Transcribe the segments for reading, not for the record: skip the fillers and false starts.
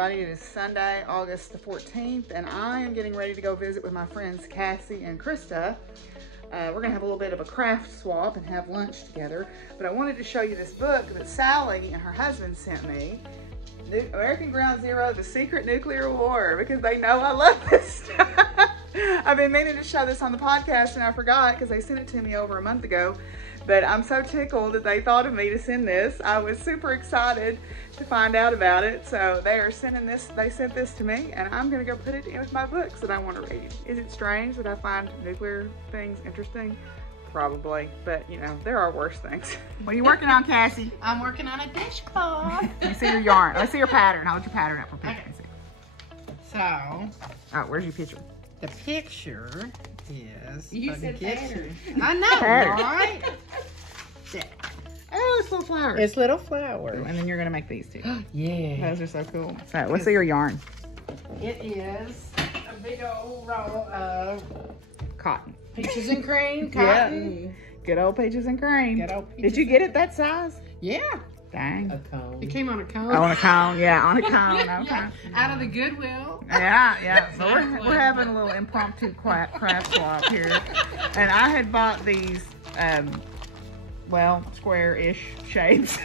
everybody. It is Sunday, August the 14th, and I am getting ready to go visit with my friends Cassie and Krista. We're going to have a little bit of a craft swap and have lunch together. But I wanted to show you this book that Sally and her husband sent me. American Ground Zero, The Secret Nuclear War, because they know I love this stuff. I've been meaning to show this on the podcast and I forgot because they sent it to me over a month ago. But I'm so tickled that they thought of me to send this. I was super excited to find out about it. So they are sending this, they sent this to me, and I'm gonna go put it in with my books that I want to read. Is it strange that I find nuclear things interesting? Probably, but you know, there are worse things. What are you working on, Cassie? I'm working on a dishcloth. Let me see your yarn. Let's see your pattern. Hold your pattern up for people to see. So, oh, where's your picture? the picture is... You said pattern. I know, Pattern. right? Oh, it's little flowers. It's little flowers. And then you're gonna make these too. Yeah. Those are so cool. So let's see your yarn. It is a big old roll of Cotton. peaches and cream, cotton. Yeah. Good old peaches and cream. Good old Did peaches you get it that size? Yeah. Dang. A cone. It came on a cone. Oh, on a cone. Yeah, on a cone. Okay. Yeah, out of the Goodwill. Yeah. So Exactly. we're having a little impromptu craft swap here. And I had bought these, well, square-ish shapes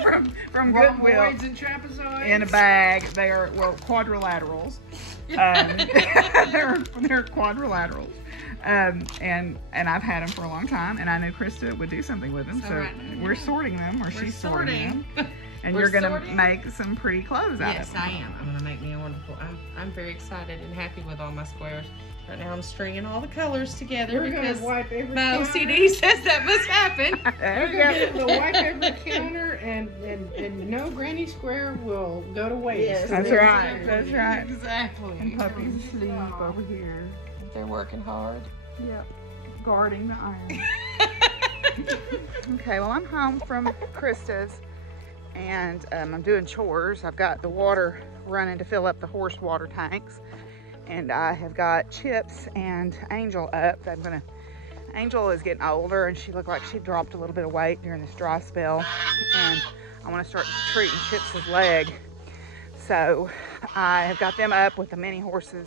from Goodwill Rhomboids and trapezoids. in a bag. They are, well, quadrilaterals. They're quadrilaterals. And I've had them for a long time, and I knew Krista would do something with them, so right. we're sorting them, or she's sorting them. And We're you're gonna sorting. make some pretty clothes out Yes, of them. I am. I'm gonna make me a wonderful. I'm very excited and happy with all my squares. Right now, I'm stringing all the colors together We're because gonna wipe every my counter. OCD says that must happen. There We're you gonna go. get the wipe every counter, and no granny square will go to waste. Yes, That's right. That's right. Exactly. And puppy's asleep over here. They're working hard. Yep. Guarding the iron. Okay, well, I'm home from Krista's, and I'm doing chores. I've got the water running to fill up the horse water tanks, and I have got Chips and Angel up. Angel is getting older, and she looked like she dropped a little bit of weight during this dry spell, and I want to start treating Chips' leg. So I have got them up with the mini horses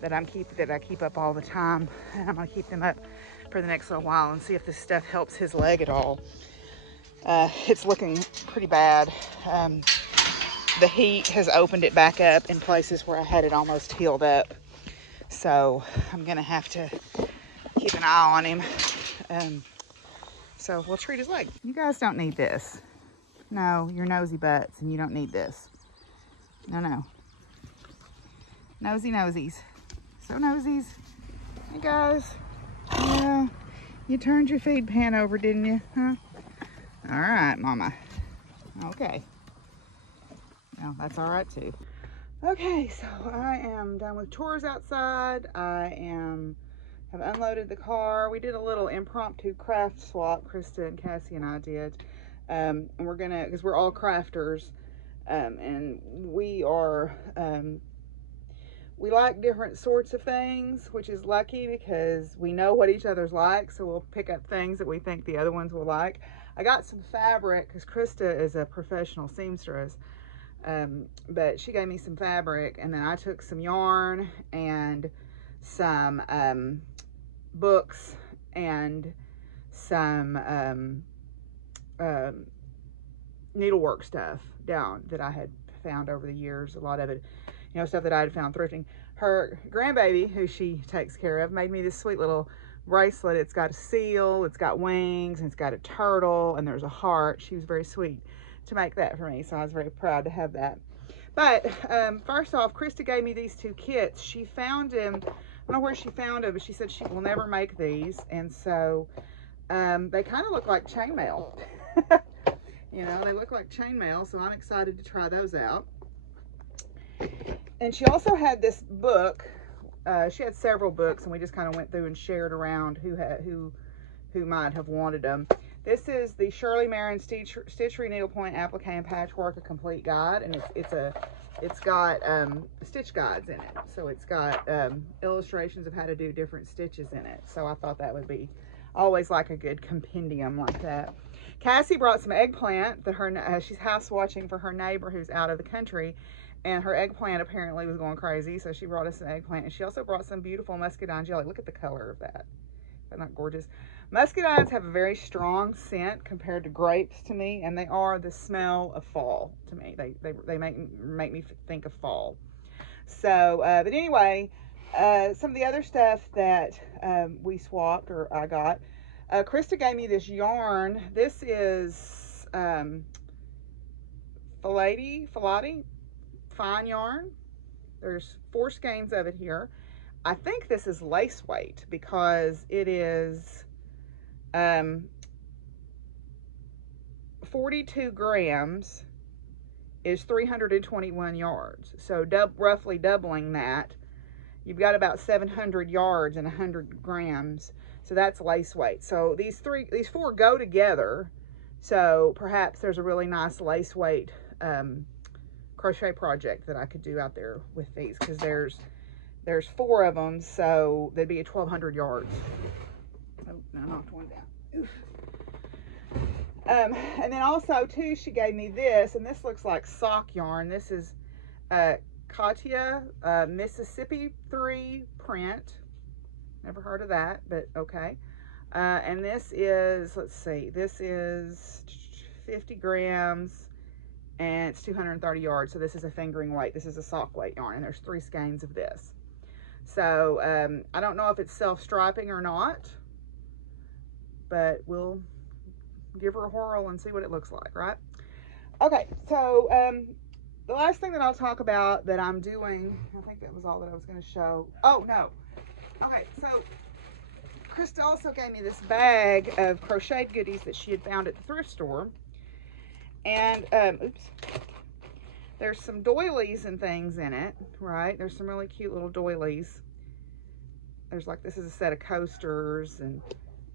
that I keep up all the time, and I'm gonna keep them up for the next little while and see if this stuff helps his leg at all. It's looking pretty bad. The heat has opened it back up in places where I had it almost healed up, so I'm gonna have to keep an eye on him. So we'll treat his leg. You guys don't need this. No, you're nosy butts, and you don't need this. No. Nosy nosies. So nosies. Hey guys. Yeah. You turned your feed pan over, didn't you? Huh? All right, Mama. Okay. No, that's all right too. Okay, so I am done with chores outside. have unloaded the car. We did a little impromptu craft swap. Krista and Cassie and I did. And we're gonna, because we're all crafters, and we are, we like different sorts of things, which is lucky because we know what each other's like, so we'll pick up things that we think the other ones will like. I got some fabric because Krista is a professional seamstress, but she gave me some fabric, and then I took some yarn and some books and some needlework stuff down that I had found over the years. A lot of it, you know, stuff that I had found thrifting. Her grandbaby, who she takes care of, made me this sweet little bracelet. It's got a seal, it's got wings, and it's got a turtle, and there's a heart. She was very sweet to make that for me, so I was very proud to have that. But first off, Krista gave me these two kits. She found them, I don't know where she found them, but she said she will never make these, and so they kind of look like chainmail. You know, they look like chainmail, so I'm excited to try those out. And she also had this book. She had several books, and we just kind of went through and shared around who might have wanted them. This is the Shirley Marin Stitchery Needlepoint Applique and Patchwork, a complete guide, and it's got stitch guides in it. So it's got illustrations of how to do different stitches in it. So I thought that would be always like a good compendium like that. Cassie brought some eggplant that she's house watching for her neighbor who's out of the country, and her eggplant apparently was going crazy, so she brought us some eggplant. And she also brought some beautiful muscadine jelly. Look at the color of that. Isn't that gorgeous? Muscadines have a very strong scent compared to grapes to me, and they are the smell of fall to me. They make me think of fall. So, but anyway, some of the other stuff that we swapped, or I got, Krista gave me this yarn. This is Filati fine yarn. There's 4 skeins of it here. I think this is lace weight because it is 42 grams is 321 yards. So roughly doubling that, you've got about 700 yards and 100 grams. So that's lace weight. So these 4 go together. So perhaps there's a really nice lace weight crochet project that I could do out there with these, because there's 4 of them, so they'd be 1,200 yards. Oh, I knocked one down. Oof. And then also too, she gave me this, and this looks like sock yarn. This is Katia Mississippi 3 print. Never heard of that, but okay. And this is, let's see, this is 50 grams. And it's 230 yards, so this is a fingering weight. This is a sock weight yarn, and there's 3 skeins of this. So I don't know if it's self-striping or not, but we'll give her a whirl and see what it looks like, right? Okay, so the last thing that I'll talk about that I'm doing, I think that was all that I was going to show. Oh, no. Okay, so Krista also gave me this bag of crocheted goodies that she had found at the thrift store. And, oops, there's some doilies and things in it, right? There's some really cute little doilies. There's like, this is a set of coasters, and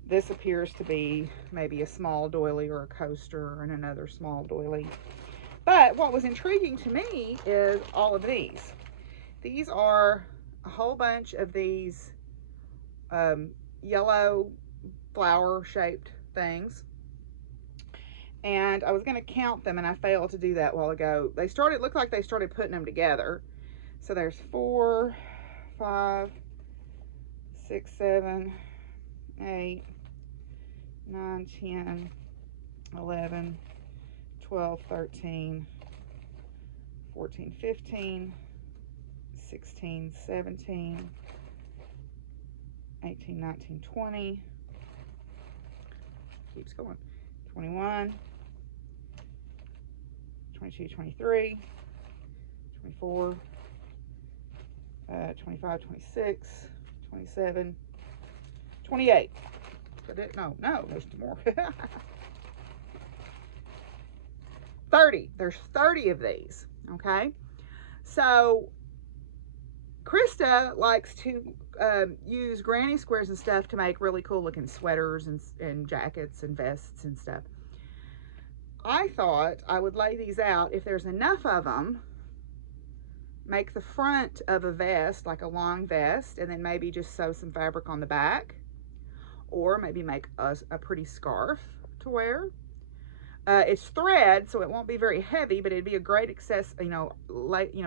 this appears to be maybe a small doily or a coaster and another small doily. But what was intriguing to me is all of these. These are a whole bunch of these yellow flower-shaped things. And I was going to count them, and I failed to do that a while ago. Looked like they started putting them together. So there's 4, 5, 6, 7, 8, 9, 10, 11, 12, 13, 14, 15, 16, 17, 18, 19, 20. Keeps going. 21. 22, 23, 24, 25, 26, 27, 28. No, there's more. 30. There's 30 of these, okay? So, Krista likes to use granny squares and stuff to make really cool looking sweaters and jackets and vests and stuff. I thought I would lay these out, if there's enough of them, make the front of a vest, like a long vest, and then maybe just sew some fabric on the back, or maybe make a pretty scarf to wear. It's thread, so it won't be very heavy, but it'd be a great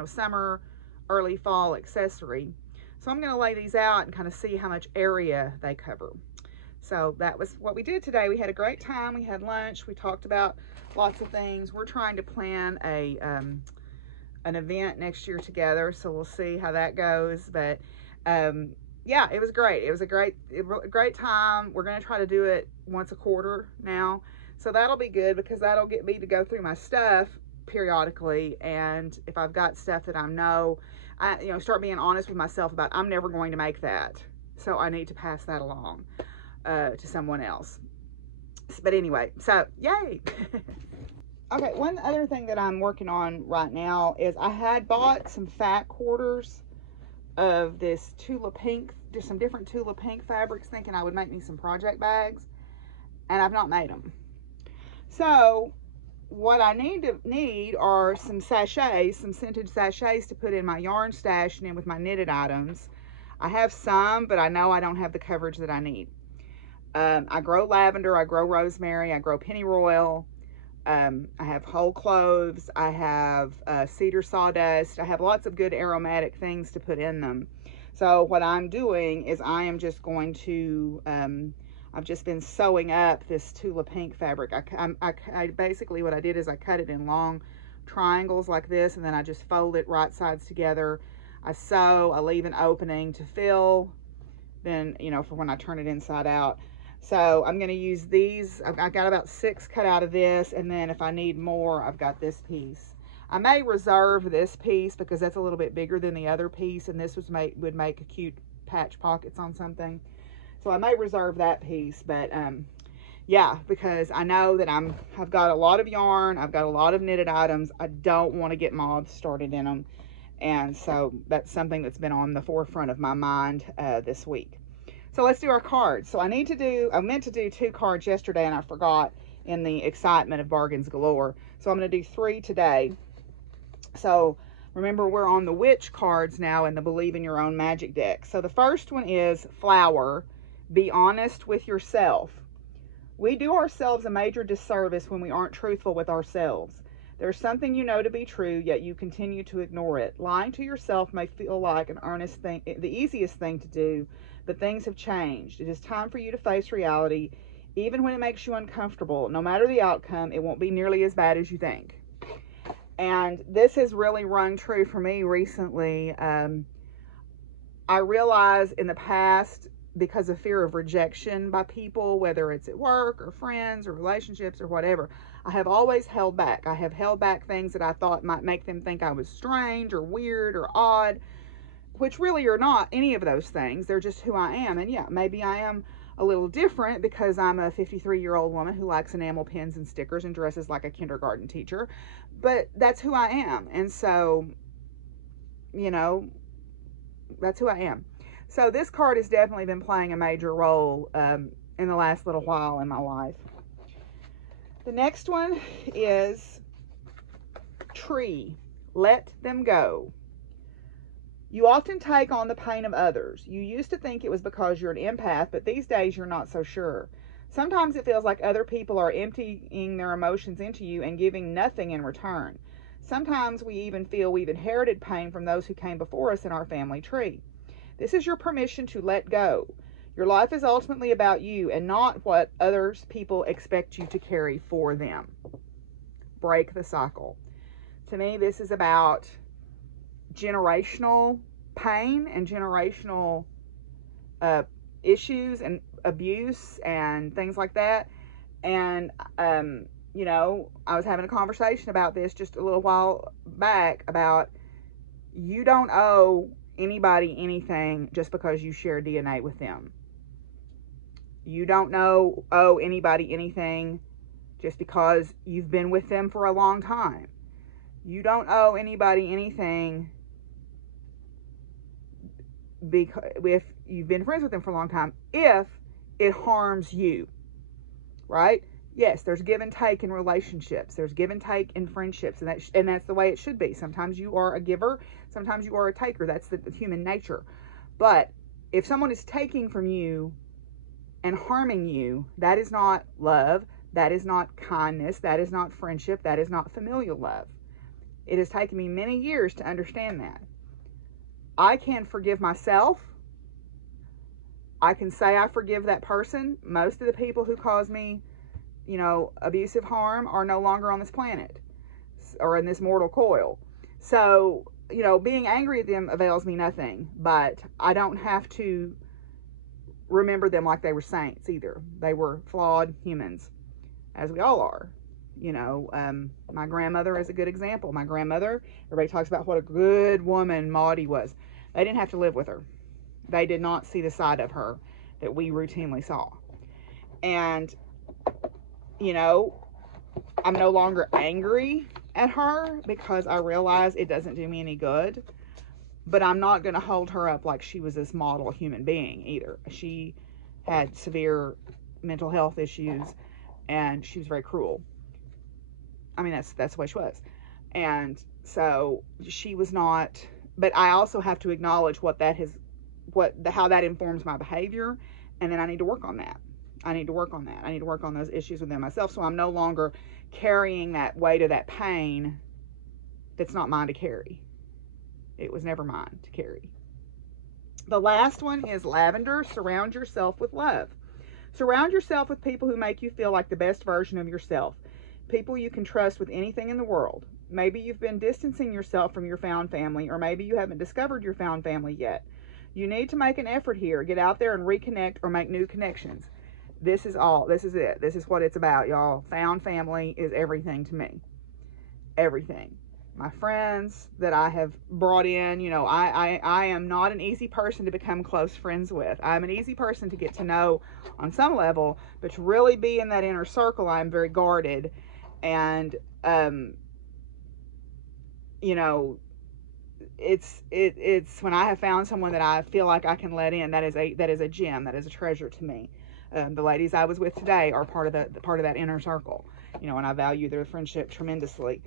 summer, early fall accessory. So I'm going to lay these out and kind of see how much area they cover. So that was what we did today. We had a great time. We had lunch. We talked about lots of things. We're trying to plan an event next year together, so we'll see how that goes. But yeah, it was great. It was a great time. We're going to try to do it once a quarter now. So that'll be good, because that'll get me to go through my stuff periodically, and if I've got stuff that I start being honest with myself about, I'm never going to make that, so I need to pass that along to someone else. But anyway, so yay. Okay, one other thing that I'm working on right now is I had bought some fat quarters of this Tula Pink, just some different Tula Pink fabrics, thinking I would make me some project bags, and I've not made them. So what I need are some sachets, some scented sachets to put in my yarn stash and in with my knitted items. I have some, but I know I don't have the coverage that I need. I grow lavender, I grow rosemary, I grow pennyroyal. I have whole cloves. I have cedar sawdust. I have lots of good aromatic things to put in them. So what I'm doing is I am just going to, I've just been sewing up this Tula Pink fabric. I basically, what I did is I cut it in long triangles like this, and then I just fold it right sides together. I sew, I leave an opening to fill, then, you know, for when I turn it inside out. So I'm going to use these. I've got about 6 cut out of this, and then if I need more, I've got this piece. I may reserve this piece because that's a little bit bigger than the other piece, and this would make a cute patch pockets on something. So I may reserve that piece, but yeah, because I know that I've got a lot of yarn, I've got a lot of knitted items. I don't want to get moths started in them, and so that's something that's been on the forefront of my mind this week. So let's do our cards. So I meant to do 2 cards yesterday, and I forgot in the excitement of bargains galore. So I'm going to do 3 today. So remember, we're on the witch cards now in the Believe in Your Own Magic deck. So the first one is flower. Be honest with yourself. We do ourselves a major disservice when we aren't truthful with ourselves. There's something you know to be true, yet you continue to ignore it. Lying to yourself may feel like an earnest thing, the easiest thing to do, but things have changed. It is time for you to face reality. Even when it makes you uncomfortable, no matter the outcome, it won't be nearly as bad as you think. And this has really rung true for me recently. I realized in the past, because of fear of rejection by people, whether it's at work or friends or relationships or whatever, I have always held back. I have held back things that I thought might make them think I was strange or weird or odd, which really are not any of those things. They're just who I am. And yeah, maybe I am a little different because I'm a 53-year-old woman who likes enamel pins and stickers and dresses like a kindergarten teacher, but that's who I am. And so, you know, that's who I am. So this card has definitely been playing a major role in the last little while in my life. The next one is tree. Let them go. You often take on the pain of others. You used to think it was because you're an empath, but these days you're not so sure. Sometimes it feels like other people are emptying their emotions into you and giving nothing in return. Sometimes we even feel we've inherited pain from those who came before us in our family tree. This is your permission to let go. Your life is ultimately about you and not what others people expect you to carry for them. Break the cycle. To me, this is about generational pain and generational issues and abuse and things like that. And, you know, I was having a conversation about this just a little while back about you don't owe anybody anything just because you share DNA with them. You don't owe anybody anything just because you've been with them for a long time. You don't owe anybody anything because if you've been friends with them for a long time, if it harms you, right? Yes, there's give and take in relationships. There's give and take in friendships, and that's the way it should be. Sometimes you are a giver, sometimes you are a taker. That's the human nature. But if someone is taking from you and harming you, that is not love. That is not kindness. That is not friendship. That is not familial love. It has taken me many years to understand that. I can forgive myself. I can say I forgive that person. Most of the people who cause me, you know, abusive harm are no longer on this planet or in this mortal coil. So, you know, being angry at them avails me nothing, but I don't have to remember them like they were saints either. They were flawed humans, as we all are. You know, my grandmother is a good example. My grandmother, everybody talks about what a good woman Maudie was. They didn't have to live with her. They did not see the side of her that we routinely saw. And, you know, I'm no longer angry at her because I realize it doesn't do me any good. But I'm not going to hold her up like she was this model human being either. She had severe mental health issues, and she was very cruel. I mean, that's the way she was. And so she was not, but I also have to acknowledge how that informs my behavior, and then I need to work on that. I need to work on that. I need to work on those issues within myself, so I'm no longer carrying that weight of that pain that's not mine to carry. It was never mine to carry. The last one is lavender. Surround yourself with love. Surround yourself with people who make you feel like the best version of yourself. People you can trust with anything in the world. Maybe you've been distancing yourself from your found family, or maybe you haven't discovered your found family yet. You need to make an effort here. Get out there and reconnect or make new connections. This is it. This is what it's about, y'all. Found family is everything to me. Everything. My friends that I have brought in, you know, I am not an easy person to become close friends with. I'm an easy person to get to know on some level, but to really be in that inner circle, I'm very guarded. And, you know, it's when I have found someone that I feel like I can let in, that is a gem, that is a treasure to me. The ladies I was with today are part of that inner circle, you know, and I value their friendship tremendously.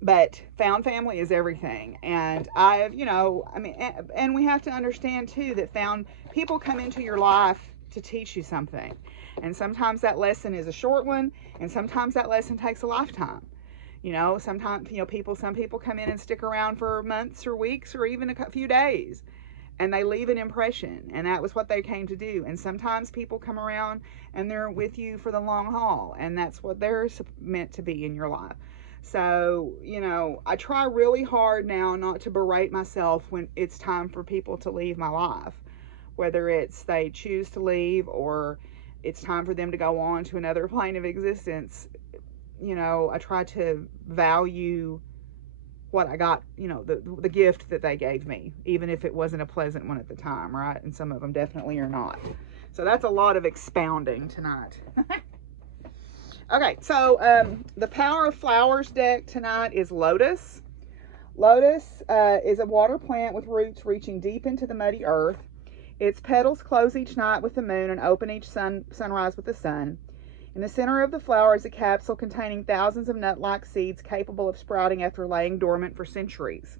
But found family is everything. And and we have to understand too that found people come into your life to teach you something. And sometimes that lesson is a short one, and sometimes that lesson takes a lifetime. You know, sometimes, you know, some people come in and stick around for months or weeks or even a few days, and they leave an impression, and that was what they came to do. And sometimes people come around and they're with you for the long haul, and that's what they're meant to be in your life. So, you know, I try really hard now not to berate myself when it's time for people to leave my life, whether it's they choose to leave or it's time for them to go on to another plane of existence. You know, I try to value what I got, you know, the gift that they gave me, even if it wasn't a pleasant one at the time, right? And some of them definitely are not. So that's a lot of expounding tonight. Okay, so the Power of Flowers deck tonight is Lotus. Lotus is a water plant with roots reaching deep into the muddy earth. Its petals close each night with the moon and open each sunrise with the sun. In the center of the flower is a capsule containing thousands of nut-like seeds capable of sprouting after laying dormant for centuries.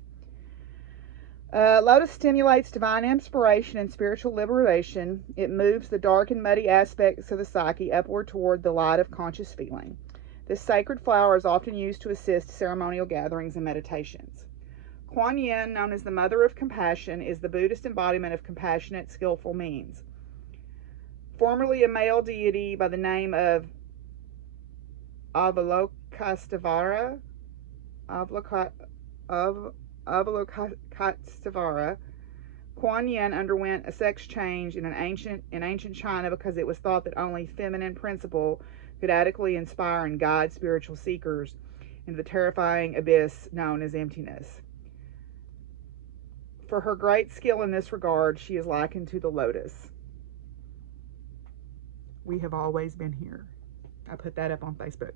Lotus stimulates divine inspiration and spiritual liberation. It moves the dark and muddy aspects of the psyche upward toward the light of conscious feeling. This sacred flower is often used to assist ceremonial gatherings and meditations. Kuan Yin, known as the Mother of Compassion, is the Buddhist embodiment of compassionate, skillful means. Formerly a male deity by the name of Avalokiteshvara, Kuan Yin underwent a sex change in ancient China because it was thought that only feminine principle could adequately inspire and guide spiritual seekers into the terrifying abyss known as emptiness. For her great skill in this regard, she is likened to the lotus. We have always been here. I put that up on Facebook.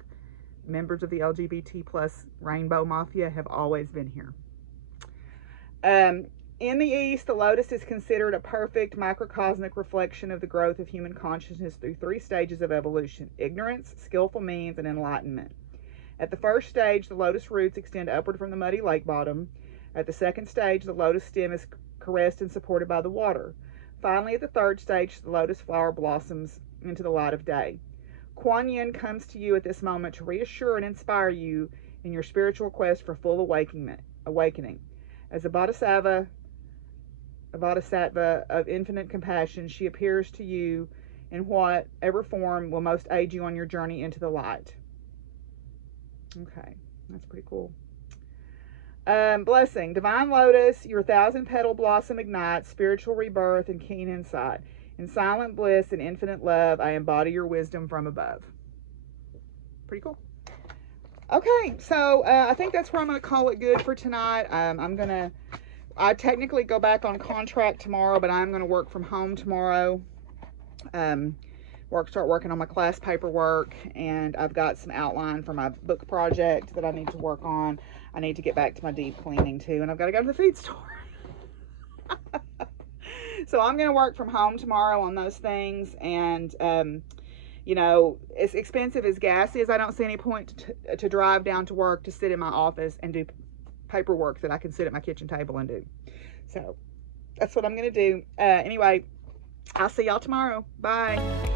Members of the LGBT plus Rainbow Mafia have always been here. In the East, the lotus is considered a perfect microcosmic reflection of the growth of human consciousness through 3 stages of evolution: ignorance, skillful means, and enlightenment. At the first stage, the lotus roots extend upward from the muddy lake bottom. At the second stage, the lotus stem is caressed and supported by the water. Finally, at the third stage, the lotus flower blossoms into the light of day. Kuan Yin comes to you at this moment to reassure and inspire you in your spiritual quest for full awakening. As a bodhisattva of infinite compassion, she appears to you in whatever form will most aid you on your journey into the light. Okay, that's pretty cool. Blessing. Divine Lotus, your 1,000-petal blossom ignites spiritual rebirth and keen insight. In silent bliss and infinite love, I embody your wisdom from above. Pretty cool. Okay, so I think that's where I'm going to call it good for tonight. I technically go back on contract tomorrow, but I'm going to work from home tomorrow. Start working on my class paperwork, and I've got some outline for my book project that I need to work on. I need to get back to my deep cleaning too, and I've got to go to the feed store. So I'm going to work from home tomorrow on those things, and you know, as expensive as gas is, I don't see any point to drive down to work to sit in my office and do paperwork that I can sit at my kitchen table and do. So that's what I'm going to do. Anyway, I'll see y'all tomorrow. Bye.